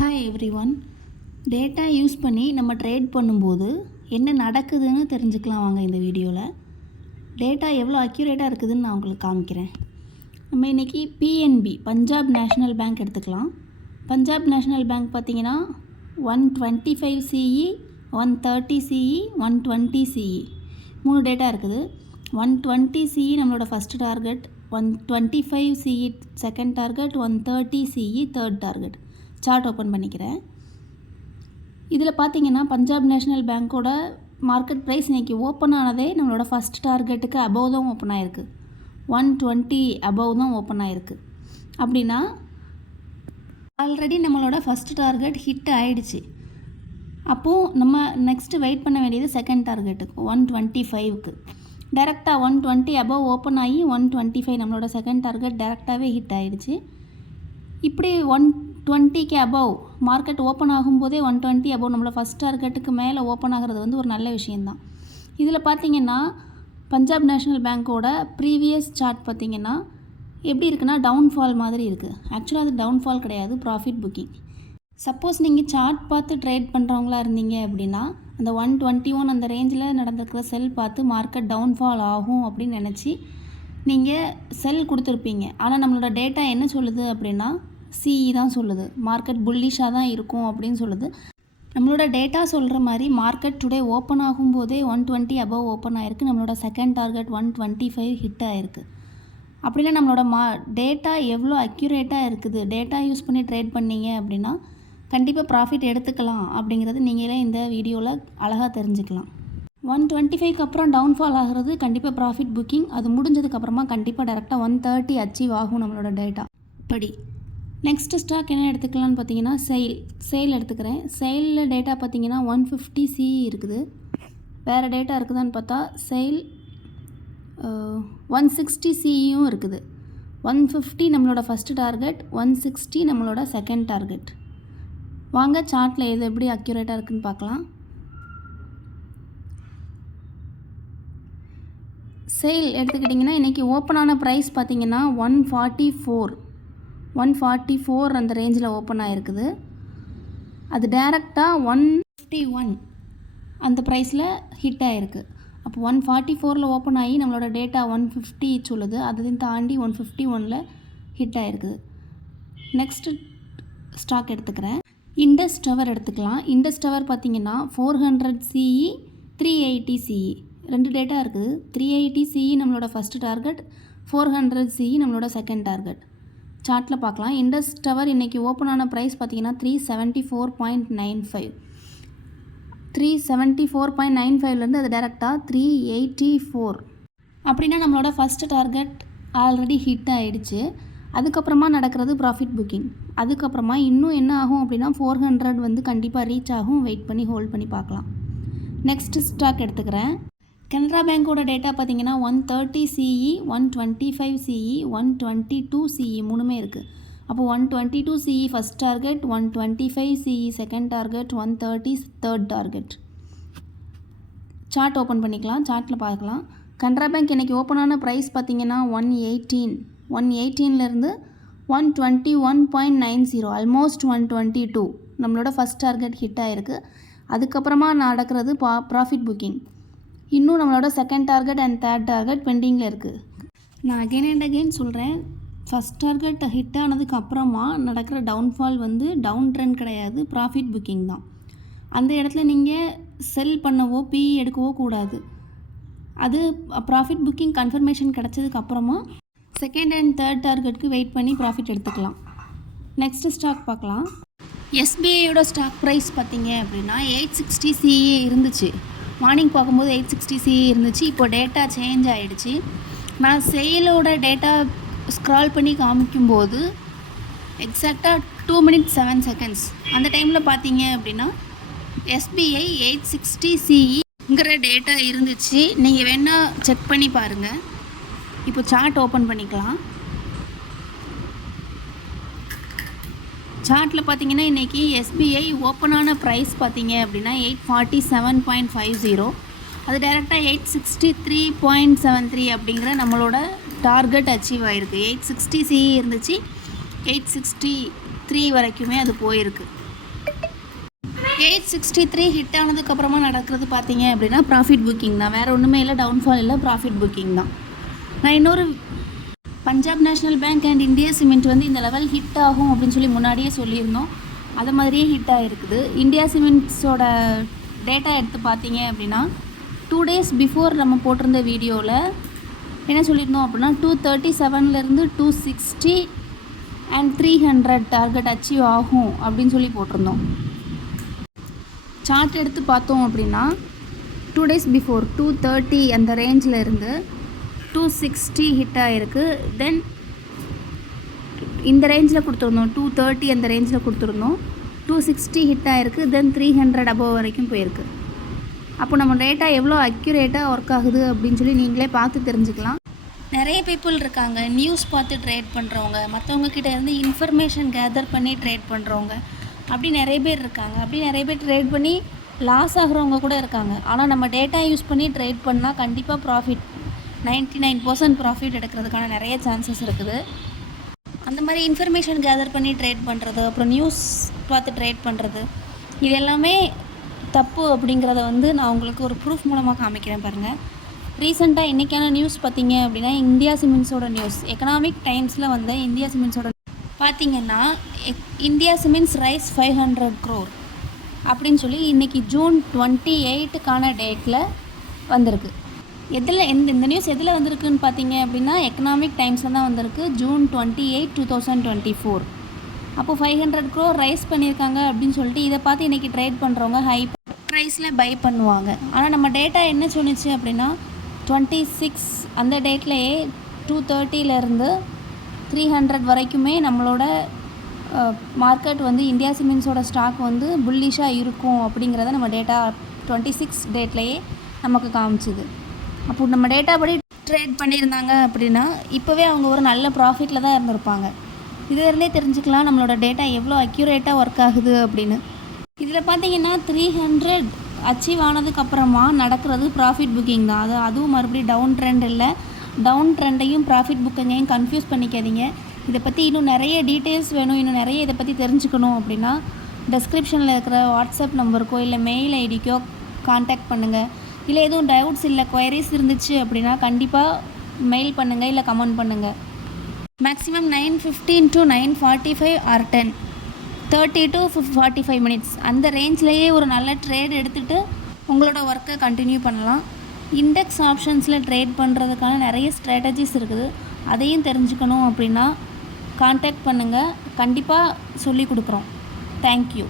Hi everyone. Data use பண்ணி நம்ம trade பண்ணும்போது என்ன நடக்குதுன்னு தெரிஞ்சுக்கலாம் வாங்க. இந்த வீடியோவில் டேட்டா எவ்வளோ அக்யூரேட்டாக இருக்குதுன்னு நான் உங்களுக்கு காமிக்கிறேன். நம்ம இன்றைக்கி பிஎன்பி பஞ்சாப் நேஷ்னல் பேங்க் எடுத்துக்கலாம். பஞ்சாப் நேஷ்னல் பேங்க் பார்த்திங்கன்னா 125 CE, 130 CE, 120 CE 3 டேட்டா இருக்குது. 120 CE நம்மளோட first target, 125 CE second target, 130 CE third target. Chart open பண்ணிக்கிறேன். இதில் பார்த்தீங்கன்னா பஞ்சாப் நேஷ்னல் பேங்க்கோட மார்க்கெட் ப்ரைஸ் இன்றைக்கி ஓப்பன் ஆனதே நம்மளோட ஃபஸ்ட் டார்கெட்டுக்கு அபவ் தான் ஓப்பன் ஆகிருக்கு. 120 அபவ் தான் ஓப்பன் ஆகிருக்கு. அப்படின்னா ஆல்ரெடி நம்மளோட ஃபஸ்ட் டார்கெட் ஹிட் ஆகிடுச்சு. அப்போது நம்ம நெக்ஸ்ட்டு வெயிட் பண்ண வேண்டியது செகண்ட் டார்கெட்டுக்கு 125க்கு. டேரெக்டாக 120 அபவ் ஓப்பன் ஆகி 125 நம்மளோட செகண்ட் டார்கெட் டேரெக்டாகவே ஹிட் ஆகிடுச்சு. இப்படி 120க்கு அபவ் மார்க்கெட் ஓப்பன் ஆகும்போதே 120 அபவ் நம்மளோட ஃபஸ்ட் டார்கெட்டுக்கு மேலே ஓப்பன் ஆகிறது வந்து ஒரு நல்ல விஷயந்தான். இதில் பார்த்திங்கன்னா பஞ்சாப் நேஷ்னல் பேங்க்கோட ப்ரீவியஸ் சார்ட் பார்த்திங்கன்னா எப்படி இருக்குன்னா டவுன்ஃபால் மாதிரி இருக்குது. ஆக்சுவலாக அது டவுன்ஃபால் கிடையாது, ப்ராஃபிட் புக்கிங். சப்போஸ் நீங்கள் சார்ட் பார்த்து ட்ரேட் பண்ணுறவங்களா இருந்தீங்க அப்படின்னா அந்த 121 அந்த ரேஞ்சில் நடந்திருக்கிற செல் பார்த்து மார்க்கெட் டவுன்ஃபால் ஆகும் அப்படின்னு நினச்சி நீங்கள் செல் கொடுத்துருப்பீங்க. ஆனால் நம்மளோட டேட்டா என்ன சொல்லுது அப்படின்னா சிஇ தான் சொல்லுது, மார்க்கெட் புல்லிஷாக தான் இருக்கும் அப்படின்னு சொல்லுது. நம்மளோட டேட்டா சொல்கிற மாதிரி மார்க்கெட் டுடே ஓப்பன் ஆகும்போதே 120 அபவ் ஓப்பன் ஆகிருக்கு. நம்மளோட செகண்ட் டார்கெட் 125 ஹிட் ஆகிருக்கு. அப்படின்னா நம்மளோட டேட்டா எவ்வளோ அக்யூரேட்டாக இருக்குது, டேட்டா யூஸ் பண்ணி ட்ரேட் பண்ணிங்க அப்படின்னா கண்டிப்பாக ப்ராஃபிட் எடுத்துக்கலாம் அப்படிங்கிறது நீங்களே இந்த வீடியோவில் அழகாக தெரிஞ்சுக்கலாம். 125க்கு அப்புறம் டவுன்ஃபால் ஆகிறது கண்டிப்பாக ப்ராஃபிட் புக்கிங். அது முடிஞ்சதுக்கப்புறமா கண்டிப்பாக டேரெக்டாக 130 அச்சீவ் ஆகும் நம்மளோட டேட்டா படி. நெக்ஸ்ட்டு ஸ்டாக் என்ன எடுத்துக்கலான்னு பார்த்தீங்கன்னா செயில் எடுத்துக்கிறேன். செயிலில் டேட்டா பார்த்தீங்கன்னா 150 CE இருக்குது. வேறு டேட்டா இருக்குதான்னு பார்த்தா செயில் 160 CEயும் இருக்குது. 150 நம்மளோட ஃபஸ்ட்டு டார்கெட், 160 நம்மளோட செகண்ட் டார்கெட். வாங்க சார்ட்டில் எது எப்படி அக்யூரேட்டாக இருக்குதுன்னு பார்க்கலாம். செயில் எடுத்துக்கிட்டிங்கன்னா இன்றைக்கி ஓப்பனான ப்ரைஸ் பார்த்திங்கன்னா 144 அந்த ரேஞ்சில் ஓப்பன் ஆகிருக்குது. அது டேரெக்டாக 151 அந்த ப்ரைஸில் ஹிட் ஆகிருக்கு. அப்போ 144ல் ஓப்பன் ஆகி நம்மளோட டேட்டா 150 சொல்லுது. அதையும் தாண்டி 151ல் ஹிட் ஆகிருக்குது. நெக்ஸ்ட்டு ஸ்டாக் எடுத்துக்கிறேன். இண்டஸ் டவர் எடுத்துக்கலாம். இண்டஸ் டவர் பார்த்திங்கன்னா 400 CE, 380 CE 2 டேட்டா இருக்குது. 380 CE நம்மளோட ஃபஸ்ட்டு டார்கெட், 400 CE நம்மளோட செகண்ட் டார்கெட். சார்ட்டில் பார்க்கலாம். இண்டஸ் டவர் இன்றைக்கி ஓப்பன் ஆன ப்ரைஸ் பார்த்திங்கன்னா 374.95. 374.95லேருந்து அது டேரெக்டாக 384. அப்படின்னா நம்மளோட ஃபஸ்ட்டு டார்கெட் ஆல்ரெடி ஹிட் ஆகிடுச்சு. அதுக்கப்புறமா நடக்கிறது ப்ராஃபிட் புக்கிங். அதுக்கப்புறமா இன்னும் என்ன ஆகும் அப்படின்னா 400 வந்து கண்டிப்பாக ரீச் ஆகும். வெயிட் பண்ணி ஹோல்ட் பண்ணி பார்க்கலாம். நெக்ஸ்ட்டு ஸ்டாக் எடுத்துக்கிறேன். கனரா பேங்க்கோட டேட்டா பார்த்திங்கன்னா 130 CE, 125 CE, 122 CE மூணுமே இருக்குது. அப்போ 122 CE first target, 125 CE second target, 130 third target. Chart open பண்ணிக்கலாம். சார்ட்டில் பார்க்கலாம். கனரா பேங்க் இன்றைக்கி ஓப்பன் ஆன ப்ரைஸ் பார்த்திங்கன்னா 118லேருந்து 121.90 ஆல்மோஸ்ட் 122 நம்மளோட ஃபஸ்ட் டார்கெட் ஹிட் ஆகிருக்கு. அதுக்கப்புறமா நடக்கிறது ப்ராஃபிட் புக்கிங். இன்னும் நம்மளோட second target and third target பெண்டிங்கில் இருக்குது. நான் அகெயின் அண்ட் அகெயின் சொல்கிறேன், ஃபஸ்ட் டார்கெட் ஹிட் ஆனதுக்கு அப்புறமா நடக்கிற டவுன்ஃபால் வந்து டவுன் ட்ரெண்ட் கிடையாது, ப்ராஃபிட் புக்கிங் தான். அந்த இடத்துல நீங்கள் செல் பண்ணவோ பிஇ எடுக்கவோ கூடாது. அது ப்ராஃபிட் புக்கிங் கன்ஃபர்மேஷன் கிடச்சதுக்கு அப்புறமா செகண்ட் அண்ட் தேர்ட் டார்கெட்டுக்கு வெயிட் பண்ணி ப்ராஃபிட் எடுத்துக்கலாம். நெக்ஸ்ட்டு ஸ்டாக் பார்க்கலாம். எஸ்பிஐயோட ஸ்டாக் ப்ரைஸ் பார்த்தீங்க அப்படின்னா 860 CE இருந்துச்சு. மார்னிங் பார்க்கும்போது 860 CE இருந்துச்சு. இப்போ டேட்டா சேஞ்ச் ஆகிடுச்சு. நான் செயிலோட டேட்டா ஸ்க்ரால் பண்ணி காமிக்கும்போது எக்ஸாக்டாக 2 minutes 7 seconds அந்த டைமில் பார்த்தீங்க அப்படின்னா எஸ்பிஐ 860 CEங்கிற டேட்டா இருந்துச்சு. நீங்கள் வேணால் செக் பண்ணி பாருங்கள். இப்போ சார்ட் ஓப்பன் பண்ணிக்கலாம். சார்ட்டில் பார்த்தீங்கன்னா இன்றைக்கி எஸ்பிஐ ஓப்பனான ப்ரைஸ் பார்த்தீங்க அப்படின்னா 847.50. அது டேரெக்டாக 863.73 அப்படிங்கிற நம்மளோட டார்கெட் அச்சீவ் ஆகிருக்கு. 860 CE இருந்துச்சு, 863 வரைக்குமே அது போயிருக்கு. 863 ஹிட் ஆனதுக்கப்புறமா நடக்கிறது பார்த்தீங்க அப்படின்னா ப்ராஃபிட் புக்கிங் தான். வேறு ஒன்றுமே இல்லை, டவுன்ஃபால் இல்லை, ப்ராஃபிட் புக்கிங் தான். நான் இன்னொரு Punjab national bank and India cement வந்து இந்த லெவல் ஹிட் ஆகும் அப்படின்னு சொல்லி முன்னாடியே சொல்லியிருந்தோம். அது மாதிரியே ஹிட் ஆகிருக்குது. இந்தியா சிமெண்ட்ஸோட டேட்டா எடுத்து பார்த்தீங்க அப்படின்னா 2 days பிஃபோர் நம்ம போட்டிருந்த வீடியோவில் என்ன சொல்லியிருந்தோம் அப்படின்னா 237 260 அண்ட் 300 டார்கெட் அச்சீவ் ஆகும் அப்படின்னு சொல்லி போட்டிருந்தோம். சார்ட் எடுத்து பார்த்தோம் அப்படின்னா 2 days பிஃபோர் 230 அந்த ரேஞ்சில் இருந்து 260 ஹிட் ஆகிருக்கு. தென் இந்த ரேஞ்சில் கொடுத்துருந்தோம், 230 அந்த ரேஞ்சில் கொடுத்துருந்தோம், 260 ஹிட் ஆகிருக்கு. தென் 300 அபோவ் வரைக்கும் போயிருக்கு. அப்போ நம்ம டேட்டா எவ்வளோ அக்யூரேட்டாக ஒர்க் ஆகுது அப்படின்னு சொல்லி நீங்களே பார்த்து தெரிஞ்சுக்கலாம். நிறைய பீப்புள் இருக்காங்க, நியூஸ் பார்த்து ட்ரேட் பண்ணுறவங்க, மற்றவங்க கிட்ட இருந்து இன்ஃபர்மேஷன் கேதர் பண்ணி ட்ரேட் பண்ணுறவங்க, அப்படி நிறைய பேர் இருக்காங்க. அப்படி நிறைய பேர் ட்ரேட் பண்ணி லாஸ் ஆகிறவங்க கூட இருக்காங்க. ஆனால் நம்ம டேட்டா யூஸ் பண்ணி ட்ரேட் பண்ணால் கண்டிப்பாக ப்ராஃபிட் 99% ப்ராஃபிட் எடுக்கிறதுக்கான நிறைய சான்சஸ் இருக்குது. அந்த மாதிரி இன்ஃபர்மேஷன் கேதர் பண்ணி ட்ரேட் பண்ணுறது, அப்புறம் நியூஸ் பார்த்து ட்ரேட் பண்ணுறது, இது எல்லாமே தப்பு அப்படிங்கிறத வந்து நான் உங்களுக்கு ஒரு ப்ரூஃப் மூலமாக காமிக்கிறேன் பாருங்கள். ரீசெண்டாக இன்றைக்கான நியூஸ் பார்த்தீங்க அப்படின்னா இந்தியா சிமெண்ட்ஸோட நியூஸ், எக்கனாமிக் டைம்ஸில் வந்த இந்தியா சிமெண்ட்ஸோட பார்த்தீங்கன்னா இந்தியா சிமெண்ட்ஸ் ரைஸ் 500 crore அப்படின்னு சொல்லி இன்றைக்கி June 28 டேட்டில் வந்திருக்கு. இந்த நியூஸ் எதில் வந்திருக்குன்னு பார்த்தீங்க அப்படின்னா எக்கனாமிக் டைம்ஸில் தான் வந்திருக்கு, June 28, 2024. அப்போது 500 crore ரைஸ் பண்ணியிருக்காங்க அப்படின்னு சொல்லிட்டு இதை பார்த்து இன்றைக்கி ட்ரேட் பண்ணுறவங்க ஹை ப்ரைஸில் பை பண்ணுவாங்க. ஆனால் நம்ம டேட்டா என்ன சொன்னிச்சு அப்படின்னா 26 அந்த டேட்லேயே 230 300 வரைக்குமே நம்மளோட மார்க்கெட் வந்து இந்தியா சிமெண்ட்ஸோட ஸ்டாக் வந்து புல்லிஷாக இருக்கும் அப்படிங்கிறத நம்ம டேட்டா 26 டேட்லேயே நமக்கு காமிச்சுது. அப்போ நம்ம டேட்டா படி ட்ரேட் பண்ணியிருந்தாங்க அப்படின்னா இப்போவே அவங்க ஒரு நல்ல ப்ராஃபிட்டில் தான் இருந்திருப்பாங்க. இதிலிருந்தே தெரிஞ்சுக்கலாம் நம்மளோட டேட்டா எவ்வளோ அக்யூரேட்டாக ஒர்க் ஆகுது அப்படின்னு. இதில் பார்த்தீங்கன்னா 300 அச்சீவ் ஆனதுக்கப்புறமா நடக்கிறது ப்ராஃபிட் புக்கிங் தான். அதுவும் மறுபடியும் டவுன் ட்ரெண்ட் இல்லை. டவுன் ட்ரெண்டையும் ப்ராஃபிட் புக்கிங்கையும் கன்ஃபியூஸ் பண்ணிக்காதீங்க. இதை பற்றி இன்னும் நிறைய டீட்டெயில்ஸ் வேணும், இன்னும் நிறைய இதை பற்றி தெரிஞ்சுக்கணும் அப்படின்னா டெஸ்கிரிப்ஷனில் இருக்கிற வாட்ஸ்அப் நம்பருக்கோ இல்லை மெயில் ஐடிக்கோ கான்டாக்ட் பண்ணுங்கள். இல்லை எதுவும் டவுட்ஸ் இல்லை குவைரிஸ் இருந்துச்சு அப்படின்னா கண்டிப்பாக மெயில் பண்ணுங்கள் இல்லை கமெண்ட் பண்ணுங்கள். Maximum 9:15 to 9:45 or 30 to 45 minutes அந்த ரேஞ்சிலேயே ஒரு நல்ல ட்ரேட் எடுத்துகிட்டு உங்களோட ஒர்க்கை கண்டினியூ பண்ணலாம். இண்டெக்ஸ் ஆப்ஷன்ஸில் ட்ரேட் பண்ணுறதுக்கான நிறைய ஸ்ட்ராட்டஜிஸ் இருக்குது. அதையும் தெரிஞ்சுக்கணும் அப்படின்னா கான்டாக்ட் பண்ணுங்கள், கண்டிப்பாக சொல்லி கொடுக்குறோம். தேங்க்யூ.